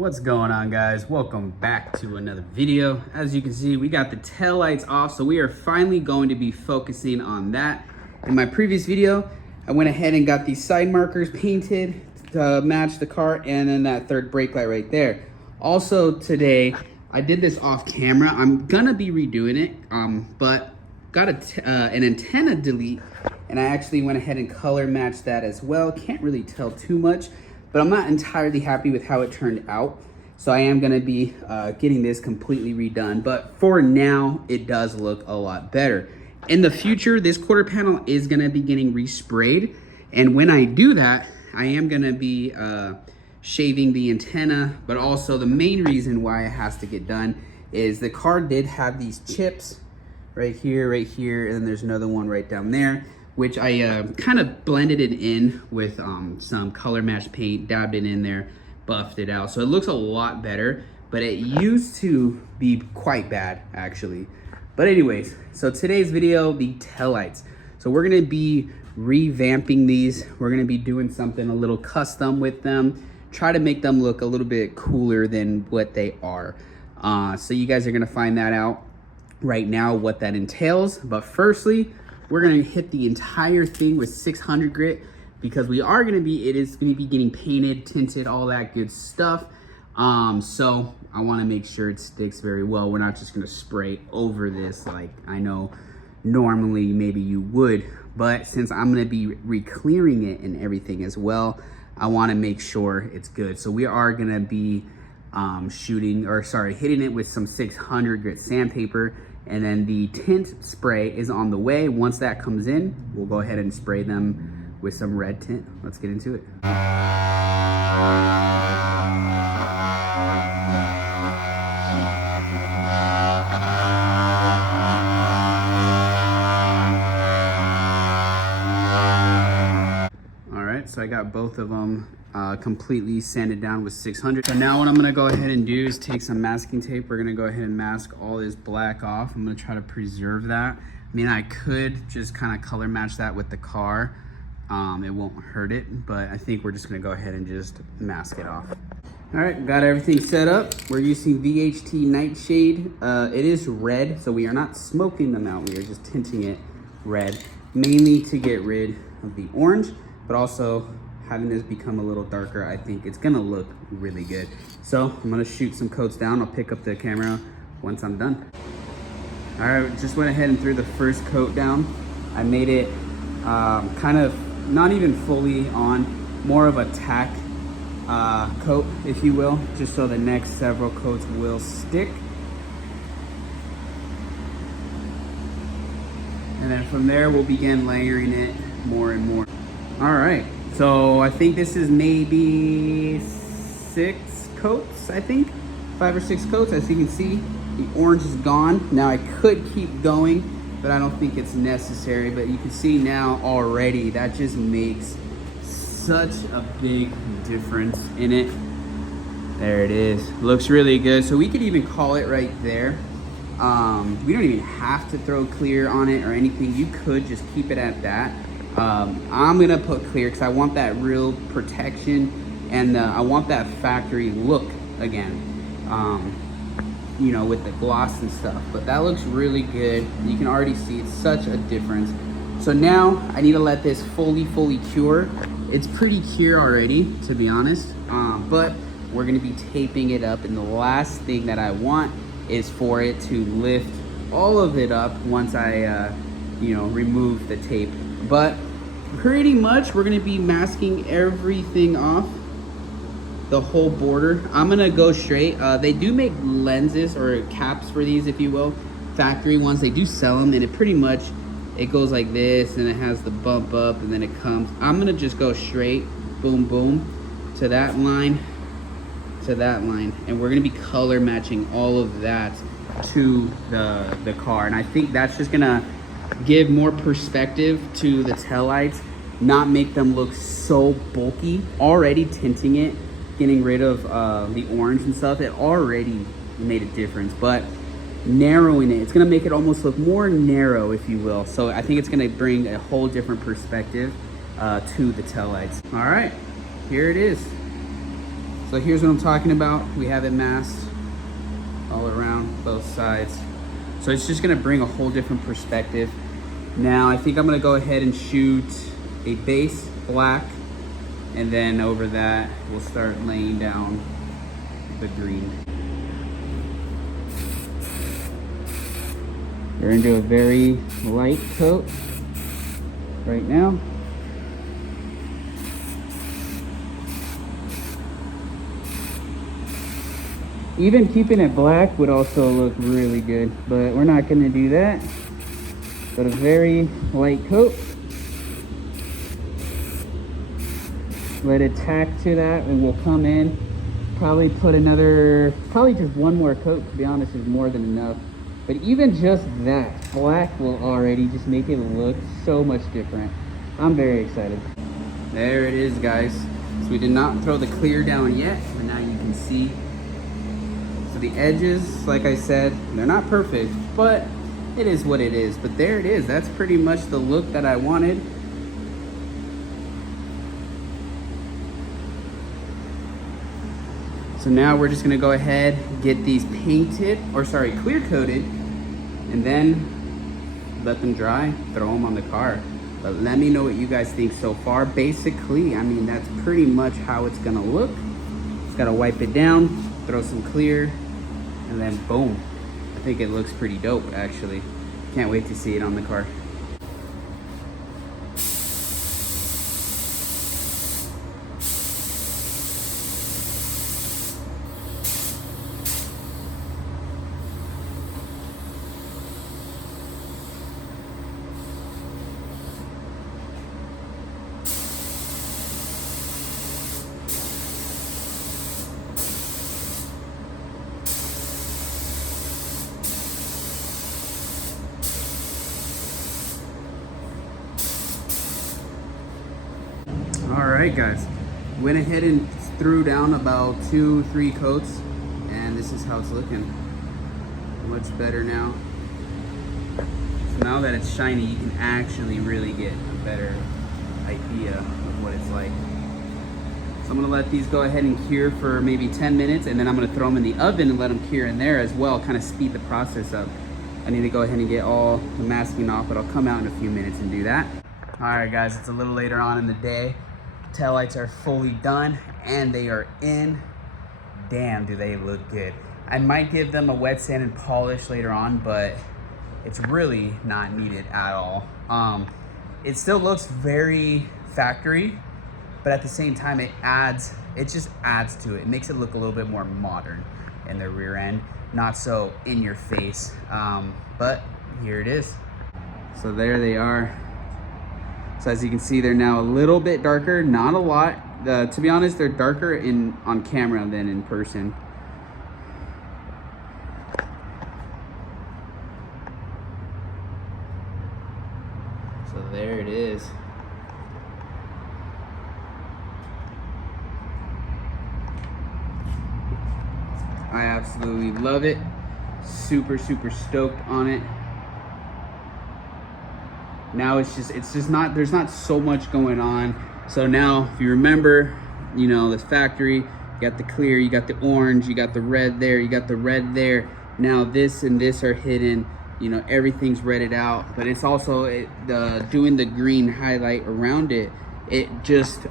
What's going on, guys? Welcome back to another video. As you can see, we got the tail lights off, so we are finally going to be focusing on that. In my previous video, I went ahead and got these side markers painted to match the car, and then that third brake light right there. Also today, I did this off camera. I'm gonna be redoing it, but got an antenna delete, and I actually went ahead and color matched that as well. Can't really tell too much, but I'm not entirely happy with how it turned out. So I am gonna be getting this completely redone. But for now, it does look a lot better. In the future, this quarter panel is gonna be getting resprayed. And when I do that, I am gonna be shaving the antenna, but also the main reason why it has to get done is the car did have these chips right here, and then there's another one right down there, which I kind of blended it in with some color match paint, dabbed it in there, buffed it out. So it looks a lot better, but it used to be quite bad actually. But anyways, so today's video, the taillights. So we're gonna be revamping these. We're gonna be doing something a little custom with them, try to make them look a little bit cooler than what they are. So you guys are gonna find that out right now, what that entails. But firstly, we're gonna hit the entire thing with 600 grit because it is gonna be getting painted, tinted, all that good stuff. So I wanna make sure it sticks very well. We're not just gonna spray over this like I know normally maybe you would, but since I'm gonna be re-clearing it and everything as well, I wanna make sure it's good. So we are gonna be hitting it with some 600 grit sandpaper, and then the tint spray is on the way. Once that comes in, we'll go ahead and spray them with some red tint. Let's get into it. All right, so I got both of them completely sanded down with 600. So now what I'm gonna go ahead and do is take some masking tape. We're gonna go ahead and mask all this black off. I'm gonna try to preserve that. I mean, I could just kind of color match that with the car. It won't hurt it, but I think we're just gonna go ahead and just mask it off. All right, got everything set up. We're using VHT Nightshade. It is red, so we are not smoking them out. We are just tinting it red, mainly to get rid of the orange, but also having this become a little darker, I think it's gonna look really good. So I'm gonna shoot some coats down. I'll pick up the camera once I'm done. All right, just went ahead and threw the first coat down. I made it kind of not even fully on, more of a tack coat, if you will, just so the next several coats will stick. And then from there, we'll begin layering it more and more. All right. So I think this is maybe 6 coats, I think. 5 or 6 coats. As you can see, the orange is gone. Now I could keep going, but I don't think it's necessary. But you can see now already, that just makes such a big difference in it. There it is. Looks really good. So we could even call it right there. We don't even have to throw clear on it or anything. You could just keep it at that. I'm gonna put clear because I want that real protection, and I want that factory look again, you know, with the gloss and stuff. But that looks really good. You can already see it's such a difference. So now I need to let this fully cure. It's pretty cure already, to be honest, but we're gonna be taping it up, and the last thing that I want is for it to lift all of it up once I you know, remove the tape. But pretty much we're gonna be masking everything off, the whole border. I'm gonna go straight. They do make lenses or caps for these, if you will, factory ones. They do sell them, and it pretty much, it goes like this, and it has the bump up, and then it comes. I'm gonna just go straight, boom, boom, to that line, and we're gonna be color matching all of that to the car. And I think that's just gonna give more perspective to the taillights, not make them look so bulky. Already tinting it, getting rid of the orange and stuff, it already made a difference, but narrowing it, it's gonna make it almost look more narrow, if you will. So I think it's gonna bring a whole different perspective to the taillights. All right, here it is. So here's what I'm talking about. We have it masked all around both sides. So it's just gonna bring a whole different perspective. Now I think I'm gonna go ahead and shoot a base black, and then over that we'll start laying down the green. We're into a very light coat right now. Even keeping it black would also look really good, but we're not gonna do that. But a very light coat. Let it tack to that, and we'll come in, probably put another, probably just one more coat, to be honest, is more than enough. But even just that, black will already just make it look so much different. I'm very excited. There it is, guys. So we did not throw the clear down yet, but now you can see. So the edges, like I said, they're not perfect, but it is what it is. But there it is. That's pretty much the look that I wanted. So now we're just gonna go ahead, get these painted, or sorry, clear coated, and then let them dry, throw them on the car. But let me know what you guys think so far. Basically, I mean, that's pretty much how it's gonna look. Just gotta wipe it down, throw some clear, and then boom. I think it looks pretty dope, actually. Can't wait to see it on the car. All right, guys, went ahead and threw down about 2-3 coats, and this is how it's looking. Much better now. So now that it's shiny, you can actually really get a better idea of what it's like. So I'm gonna let these go ahead and cure for maybe 10 minutes, and then I'm gonna throw them in the oven and let them cure in there as well, kind of speed the process up. I need to go ahead and get all the masking off, but I'll come out in a few minutes and do that. All right, guys, it's a little later on in the day. Taillights are fully done and they are in. Damn, do they look good. I might give them a wet sand and polish later on, but it's really not needed at all. It still looks very factory, but at the same time it just adds to it. It makes it look a little bit more modern in the rear end, not so in your face. But here it is. So there they are. So as you can see, they're now a little bit darker, not a lot. To be honest, they're darker on camera than in person. So there it is. I absolutely love it. Super, super stoked on it. Now it's just not, there's not so much going on. So now if you remember, you know, the factory, you got the clear, you got the orange, you got the red there, you got the red there. Now this and this are hidden, you know, everything's redded out, but it's also doing the green highlight around it. It just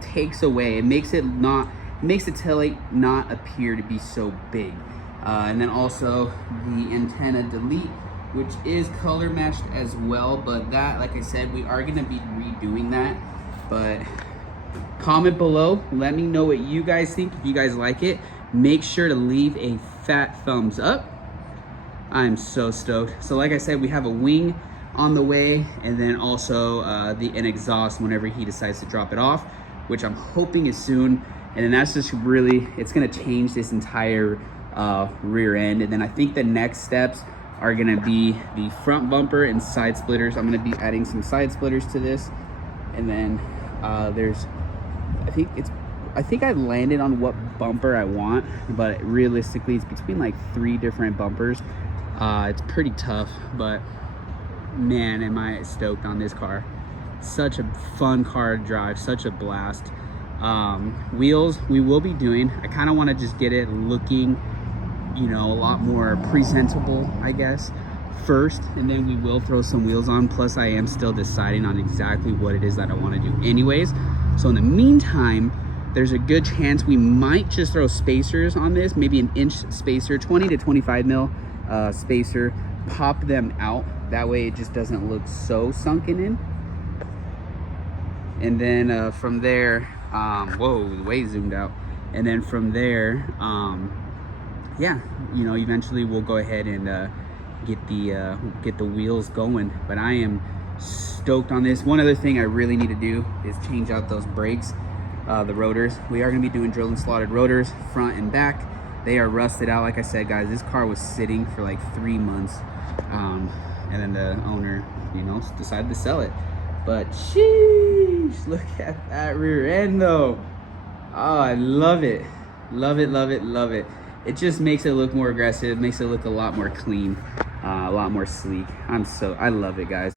takes away, it makes the taillight not appear to be so big. And then also the antenna delete, which is color matched as well, but that, like I said, we are gonna be redoing that. But comment below, let me know what you guys think. If you guys like it, make sure to leave a fat thumbs up. I'm so stoked. So like I said, we have a wing on the way, and then also an exhaust whenever he decides to drop it off, which I'm hoping is soon. And then that's just really, it's gonna change this entire rear end. And then I think the next steps are gonna be the front bumper and side splitters. I'm gonna be adding some side splitters to this. And then I think I landed on what bumper I want, but realistically it's between like 3 different bumpers. It's pretty tough, but man, am I stoked on this car. Such a fun car to drive, such a blast. Wheels we will be doing. I kind of want to just get it looking, you know, a lot more presentable, I guess, first, and then we will throw some wheels on. Plus I am still deciding on exactly what it is that I want to do anyways. So in the meantime, there's a good chance we might just throw spacers on this, maybe an inch spacer, 20 to 25 mil spacer, pop them out. That way it just doesn't look so sunken in. And then from there, whoa, way zoomed out. And then from there, yeah, you know, eventually we'll go ahead and get the wheels going. But I am stoked on this. One other thing I really need to do is change out those brakes, the rotors. We are going to be doing drilled and slotted rotors, front and back. They are rusted out. Like I said, guys, this car was sitting for like 3 months, and then the owner, you know, decided to sell it. But sheesh, look at that rear end though. Oh, I love it. Love it, love it, love it. It just makes it look more aggressive, makes it look a lot more clean, a lot more sleek. I love it, guys.